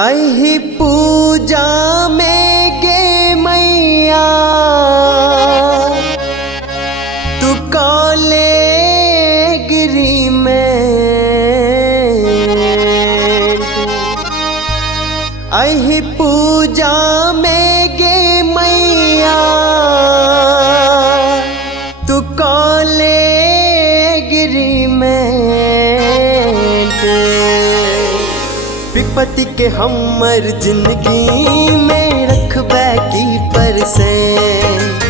अहि पूजा में गे मैया तू कौले गिरी में। अहि पूजा में गे मैया तू कौले गिरी में। विपत्ति के हमर जिंदगी में रखबे की परसेंट।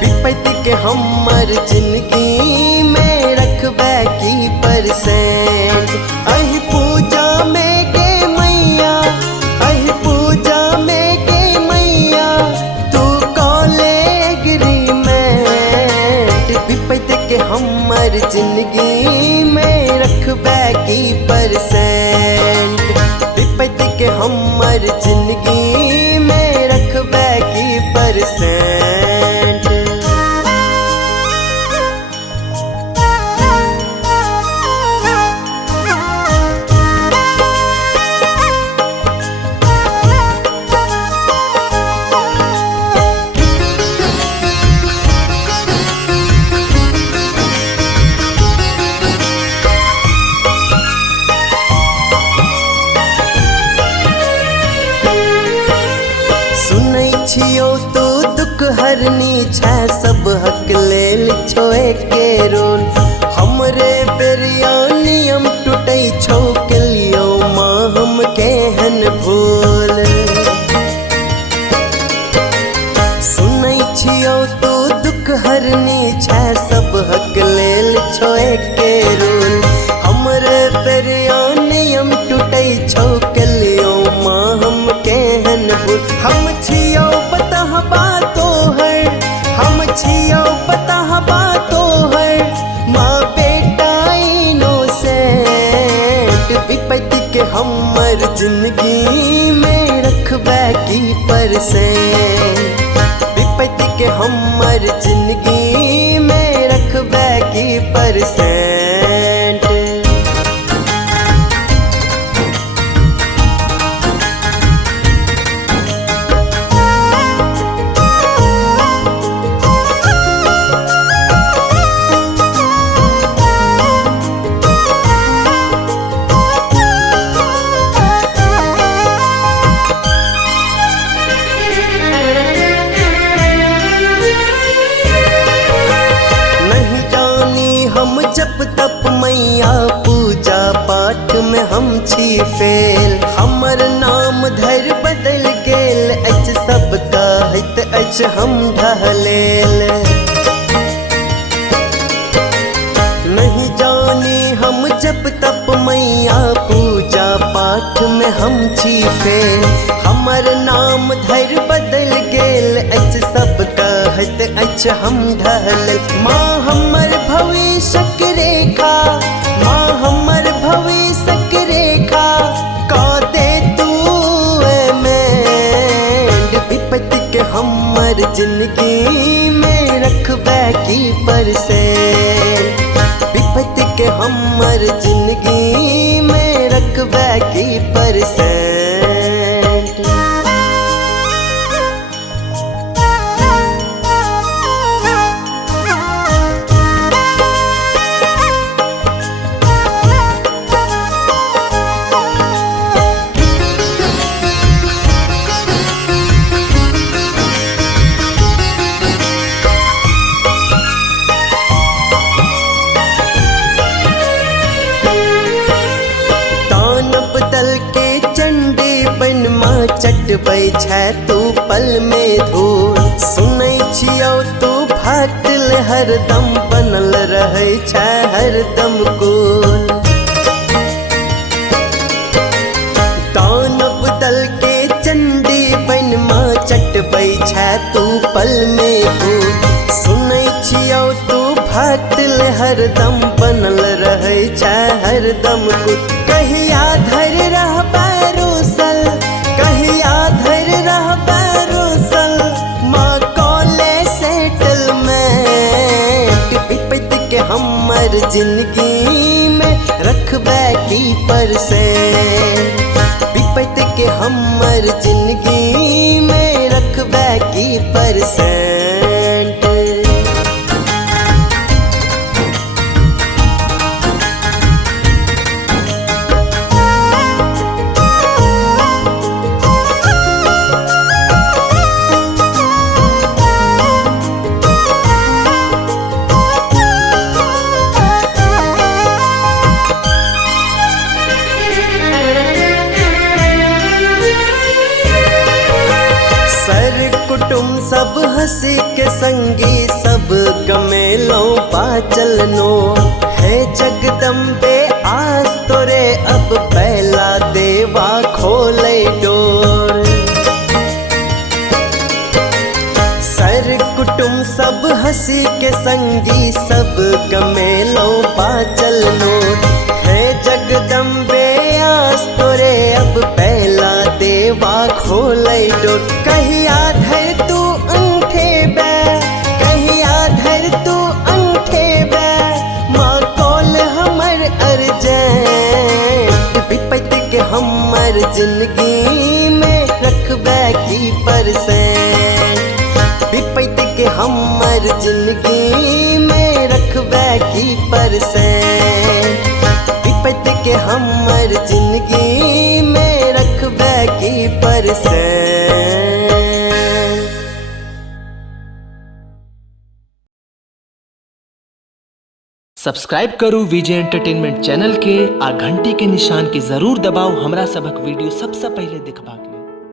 विपत्ति के हमर जिंदगी में रखबे की परसेंट। अहि पूजा में गे मैया अहि पूजा में गे मैया तू कौले गिरी में। विपत्ति के हमर जिंदगी में रखबे की परसेंट। विपत्ति के हमर जिंदगी में रखबे की परसेंट। सुनै छियो तो दुख हरनी छै सब हक लेल छो एके रोल। हमरे बेरिया नियम टूटै छौ केलियो माँ हम केहन भूल। सुनै छियो तो दुख हरनी छै सब हक लेल छो एके रोल। हमरे बेरिया नियम टूटै छौ केलियो माँ हम केहन भूल। हम छियो पता बातो है हम छियो पता बातो है माँ बेटा इनोसेंट। विपत्ति के हमर जिंदगी में रखबे की परसेंट। विपत्ति के हमर जिंदगी में रखबे की परसेंट। हम जप तप मैया पूजा पाठ में हम छी फेल। हमर नाम धर बदल गेल अछि सब कहैत अछि हम ढहलेल। नहीं जानी हम जप तप मैया पूजा पाठ में हम छी फेल। हमर नाम धर बदल गेल अछि सब कहैत अछि हम ढहलेल। माँ हमर भविष्यक रेखा माँ हमर भविष्यक रेखा का दे तू एमेंड। विपत्ति के हमर जिंदगी में रखबे की परसेंट। विपत्ति के हमर जिंदगी में रखबे की परसेंट। चटबै छै तू पल में धूल। सुनै छियो तू फाटल हरदम बनल रहै छै हरदम कुल। दानव दल के चंडी बन माँ चटबै छै तू पल में धूल। सुनै छियो तू फाटल हरदम बनल रहै छै हरदम कुल। कहिया धर रहबै रूसल कहिया धर रहबै रूसल माँ कॉले सेटलमेंट। विपत्ति के हमर जिंदगी में रखबे की परसेंट। विपत्ति के हमर जिंदगी में रखबे की परसेंट। सर कुटुम सब हंसी के संगी सब कमेलो पाचलनो है जगदम्बे आज तोरे अब पहला देवा खोले डोर। सर कुटुम सब हंसी के संगी सब कमेलो पाचलनो है जगदम्बे आज तोरे अब पहला देवा खोले डोर। कहिया धर तू अंठे बे कहिया धर तू अंठे बे माँ कोल हमर अर्जेंट। विपत के हमर जिंदगी में रखबे की परसेंट। विपत के हमर जिंदगी में रखबे की परसेंट। विपत के हमर जिंदगी में रखबे की परसेंट। सब्सक्राइब करू विजय एंटरटेनमेंट चैनल के आ घंटी के निशान के जरूर दबाओ हमरा सबक वीडियो सबसे पहले देखबा के।